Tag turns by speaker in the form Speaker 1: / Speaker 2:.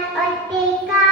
Speaker 1: ഒറ്റയ്ക്കാവില്ലേ